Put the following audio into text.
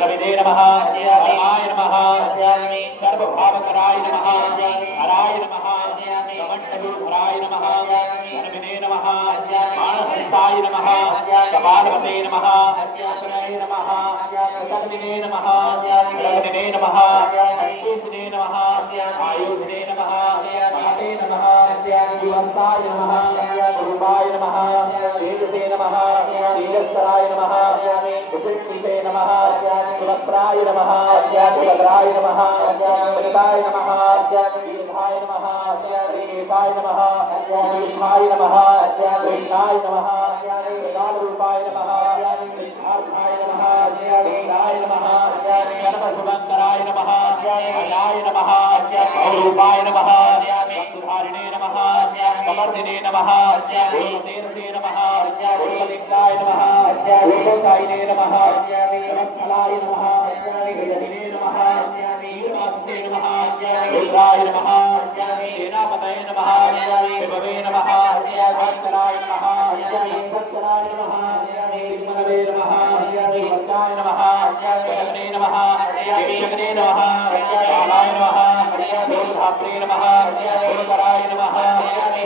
रविदे नमः परमाय नमः सर्वभावकराय नमः हराय नमः कमण्डलूधराय नमः रविदे नमः मानसंसाय नमः कपालवते नमः अपराय नमः तग्निने नमः रग्निने नमः हस्तिने नमः आयुधने नमः महते नमः जीवन्ताय नमः रूपाय नमः तेजसे नमः तेजस्कराय नमः विशिष्टिते नमः सुभद्राय नमः सुभद्राय नमः सुभद्राय नमः दीर्घाय नमः दीर्घाय नमः दीर्घाय नमः दीर्घाय नमः कालरूपाय नमः सिद्धार्थाय नमः वीराय नमः सर्वशुभङ्कराय नमः अयाय नमः रूपाय नमः गन्धधारिणे नमः कमर्दिने नमः पूर्वतेरसे नमः पूर्वलिङ्गाय नमः पूर्वकायिने नमः नमस्कलाय नमः विजयिने नमः वीरवासुते नमः रुद्राय नमः सेनापतये नमः शिववे नमः भास्कराय नमः भास्कराय नमः निर्मलवे नमः वज्राय नमः जगने नमः देवीजगने नमः कालाय नमः गोधात्रे नमः गोकराय नमः